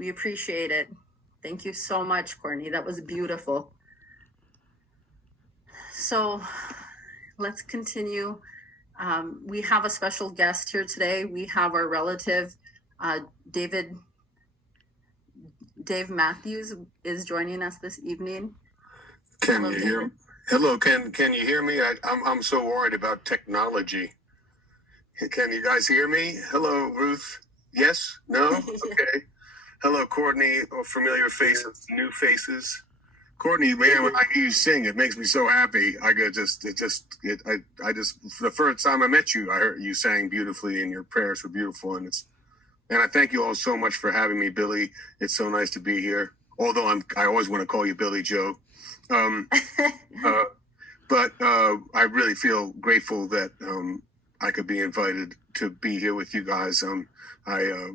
We appreciate it. Thank you so much, Courtney. That was beautiful. So let's continue. We have a special guest here today. We have our relative, Dave Matthews is joining us this evening. Can you hear me? Hello, can you hear me? I'm so worried about technology. Can you guys hear me? Hello, Ruth. Yes? No? Okay. Hello, Courtney. Familiar faces, new faces. Courtney, man, when I hear you sing, it makes me so happy. I just, the first time I met you, I heard you sang beautifully, and your prayers were beautiful, and I thank you all so much for having me, Billy. It's so nice to be here. Although I always want to call you Billy Joe. But I really feel grateful that I could be invited to be here with you guys. I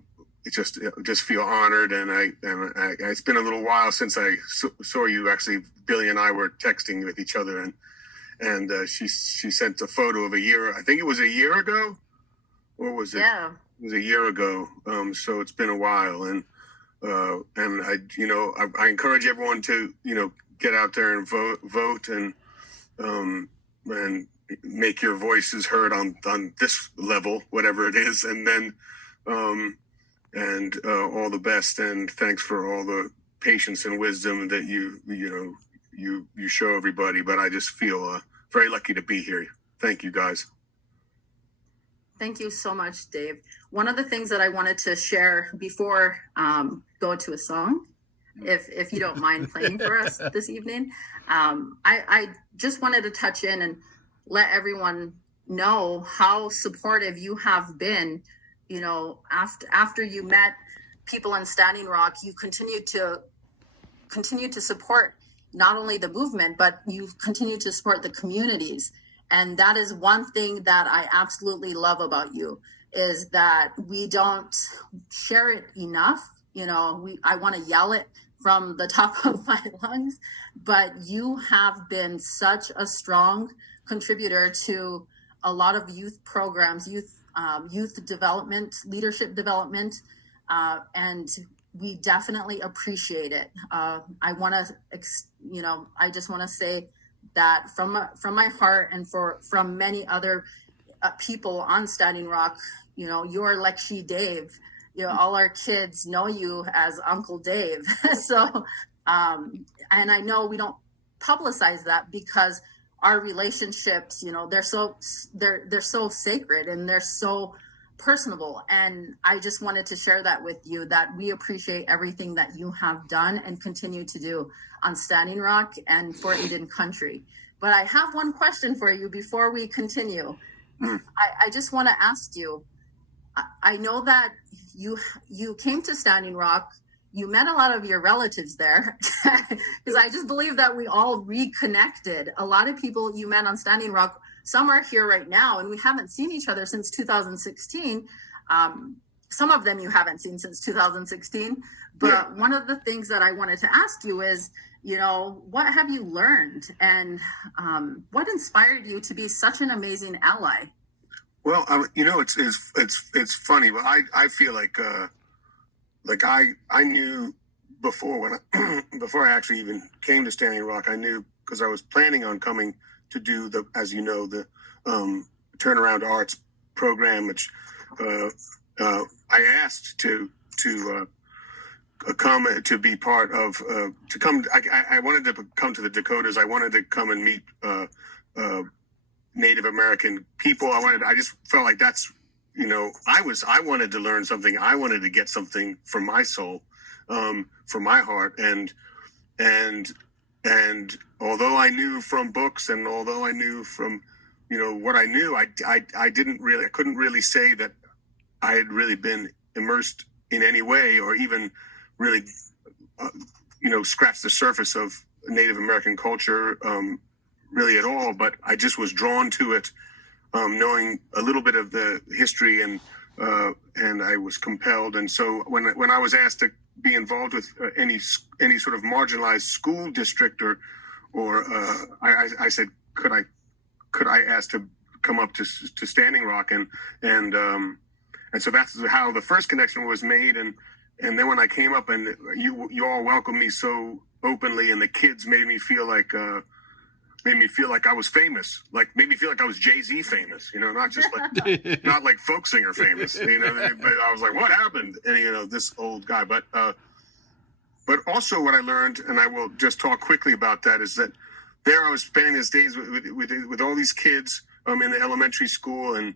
just feel honored, and it's been a little while since I saw you. Actually, Billy and I were texting with each other, and she sent a photo of a year. I think it was a year ago, or was it? Yeah. It was a year ago. So it's been a while, and I encourage everyone to get out there and vote and make your voices heard on this level, whatever it is, and then all the best, and thanks for all the patience and wisdom that you show everybody. But I just feel very lucky to be here. Thank you, guys. Thank you so much, Dave. One of the things that I wanted to share before going to a song, if you don't mind playing for us this evening, I just wanted to touch in and let everyone know how supportive you have been. After you met people in Standing Rock, you continue to support not only the movement, but you continue to support the communities. And that is one thing that I absolutely love about you, is that we don't share it enough. I want to yell it from the top of my lungs, but you have been such a strong contributor to a lot of youth programs, youth development, leadership development, and we definitely appreciate it. I just want to say that from my heart, and from many other people on Standing Rock, you're Lekshi Dave. All our kids know you as Uncle Dave. So, and I know we don't publicize that because our relationships, they're so sacred, and they're so personable. And I just wanted to share that with you, that we appreciate everything that you have done and continue to do on Standing Rock and for Eden Country. But I have one question for you before we continue. I just want to ask you, I know that you came to Standing Rock, you met a lot of your relatives there, because I just believe that we all reconnected. A lot of people you met on Standing Rock, some are here right now, and we haven't seen each other since 2016. Some of them you haven't seen since 2016. But yeah. One of the things that I wanted to ask you is, what have you learned, and what inspired you to be such an amazing ally? Well, it's funny, but I feel like I knew before before I actually even came to Standing Rock. I knew, because I was planning on coming to do the Turnaround Arts program, which I asked to come to be part of. I wanted to come to the Dakotas. I wanted to come and meet Native American people. I just felt like that's, I wanted to learn something. I wanted to get something from my soul, from my heart. And although I knew from books, and although I knew from, what I knew, I couldn't really say that I had really been immersed in any way, or even really, scratched the surface of Native American culture, really at all. But I just was drawn to it, knowing a little bit of the history, and I was compelled. And so when I was asked to be involved with any sort of marginalized school district, or I said, could I ask to come up to Standing Rock, and so that's how the first connection was made. And And then when I came up and you all welcomed me so openly, and the kids made me feel like I was famous, like made me feel like I was Jay-Z famous, not just like not like folk singer famous, but I was like, what happened? And this old guy, but also what I learned, and I will just talk quickly about that, is that there I was spending these days with all these kids in the elementary school, and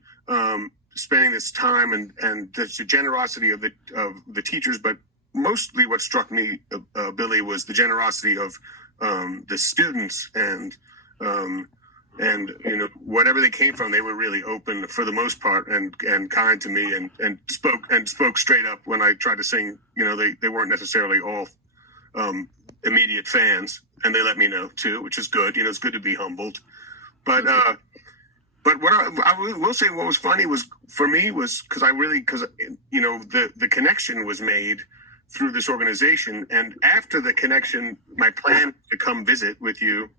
spending this time, and the generosity of the teachers, but mostly what struck me, Billy, was the generosity of the students, and whatever they came from, they were really open for the most part, and kind to me, and spoke straight up when I tried to sing. They weren't necessarily all immediate fans, and they let me know too, which is good. It's good to be humbled, but what I will say, what was funny was for me was because the connection was made through this organization, and after the connection, my plan to come visit with you,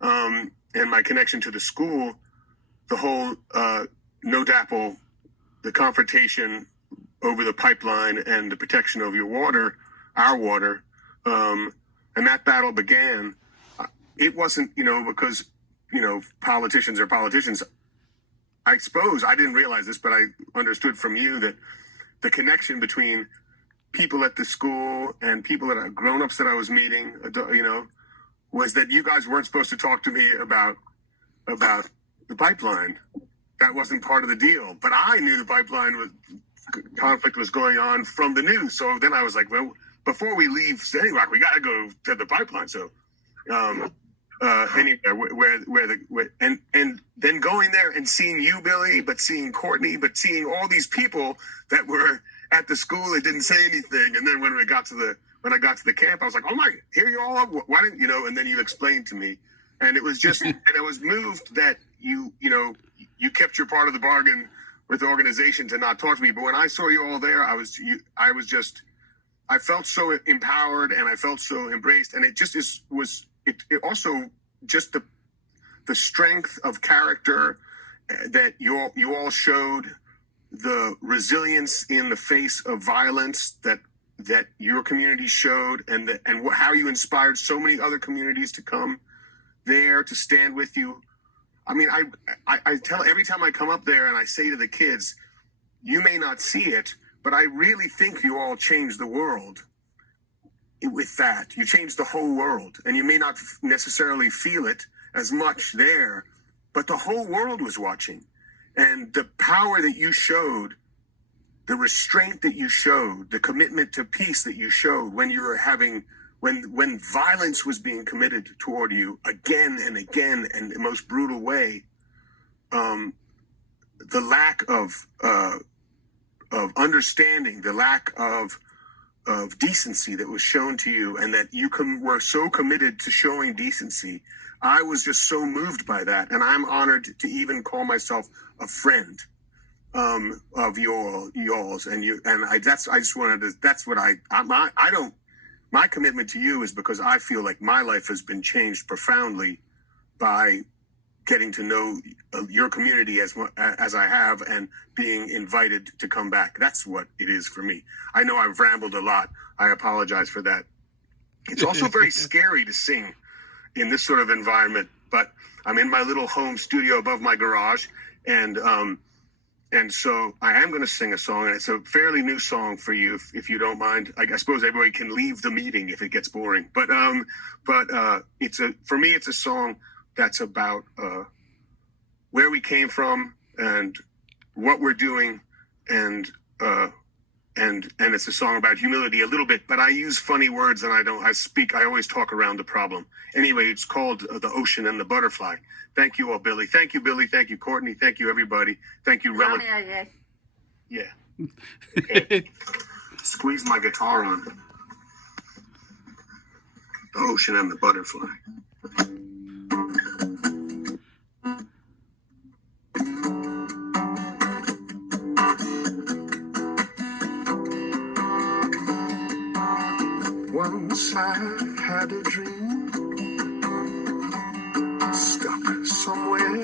and my connection to the school, the whole no DAPL, the confrontation over the pipeline and the protection of your water, our water, and that battle began. It wasn't, because politicians are politicians. I suppose I didn't realize this, but I understood from you that the connection between people at the school and people that are grown-ups that I was meeting, was that you guys weren't supposed to talk to me about the pipeline. That wasn't part of the deal. But I knew the pipeline conflict was going on from the news. So then I was like, well, before we leave Standing Rock, we got to go to the pipeline. So anywhere, and then going there and seeing you, Billy, but seeing Courtney, but seeing all these people that were at the school that didn't say anything. And then when I got to the camp, I was like, oh my, here you all are. Why didn't and then you explained to me, and it was just, and I was moved that you kept your part of the bargain with the organization to not talk to me. But when I saw you all there, I felt so empowered, and I felt so embraced. And it just it also just the strength of character that you all showed, the resilience in the face of violence that your community showed, and how you inspired so many other communities to come there to stand with you. I mean, I tell every time I come up there and I say to the kids, you may not see it, but I really think you all changed the world with that. You changed the whole world, and you may not necessarily feel it as much there, but the whole world was watching. And the power that you showed, the restraint that you showed, the commitment to peace that you showed when you were when violence was being committed toward you again and again in the most brutal way, the lack of understanding, the lack of decency that was shown to you, and that you were so committed to showing decency. I was just so moved by that, and I'm honored to even call myself a friend of y'all's, my commitment to you is because I feel like my life has been changed profoundly by getting to know your community as I have, and being invited to come back. That's what it is for me. I know I've rambled a lot. I apologize for that. It's also very scary to sing in this sort of environment, but I'm in my little home studio above my garage, and so I am going to sing a song, and it's a fairly new song for you, if you don't mind. I suppose everybody can leave the meeting if it gets boring, but for me, it's a song that's about where we came from and what we're doing, and it's a song about humility a little bit, but I use funny words, and I always talk around the problem. Anyway, it's called The Ocean and the Butterfly. Thank you all, Billy. Thank you, Billy. Thank you, Courtney. Thank you, everybody. Thank you, Rella. Yeah. Okay. Squeeze my guitar on. The Ocean and the Butterfly. Once I had a dream, stuck somewhere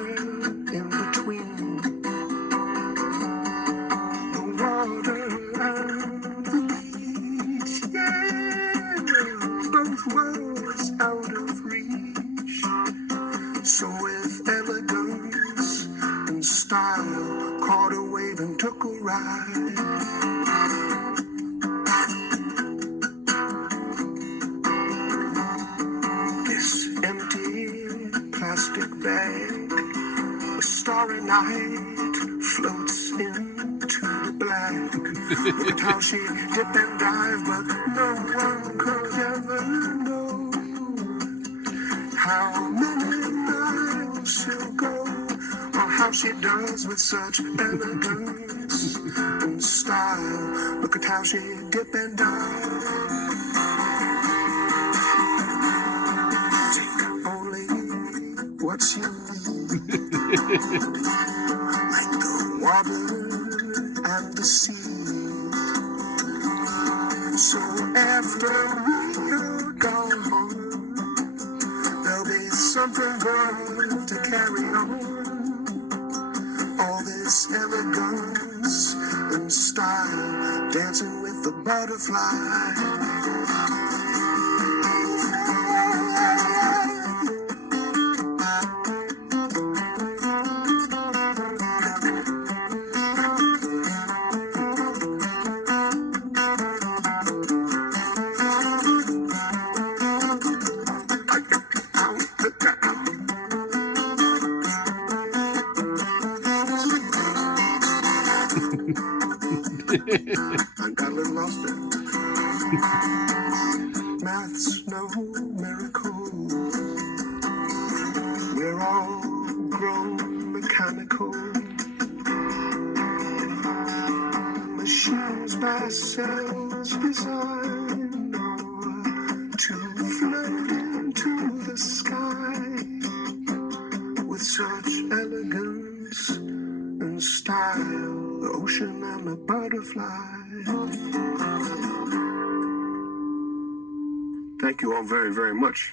in between the water and the leaves. was out of reach. So with elegance and style, caught a wave and took a ride. This empty plastic bag, a starry night floats into the black. Look at how she dipped and dived, but no one could ever know how many miles she'll go, or how she does with such elegance and style. Look at how she dipped and dived. Take only what you need, like the water and the sea. So after we're gone home, there'll be something good to carry on. All this elegance and style, dancing with the butterfly. I got a little lost there. Math's no miracle. We're all grown mechanical. Machines by cells designed to float into the sky with such elegance and style. The ocean and the butterfly. Thank you all very, very much.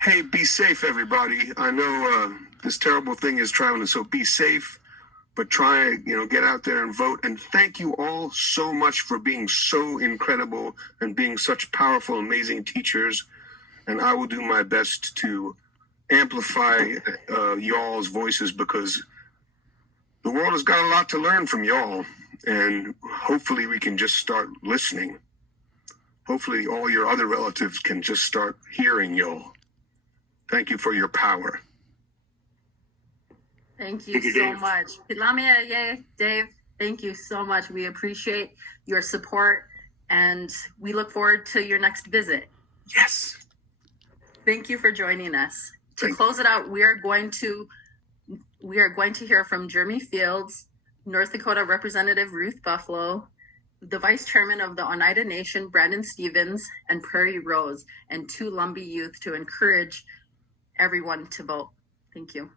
Hey, be safe, everybody. I know this terrible thing is traveling, so be safe. But try, get out there and vote. And thank you all so much for being so incredible and being such powerful, amazing teachers. And I will do my best to amplify y'all's voices, because the world has got a lot to learn from y'all, and hopefully we can just start listening. Hopefully all your other relatives can just start hearing y'all. Thank you for your power. Thank you so much. Pilamia, Dave, thank you so much. We appreciate your support, and we look forward to your next visit. Yes. Thank you for joining us. To close it out, we are going to hear from Jeremy Fields, North Dakota Representative Ruth Buffalo, the Vice Chairman of the Oneida Nation, Brandon Stevens, and Prairie Rose, and 2 Lumbee youth, to encourage everyone to vote. Thank you.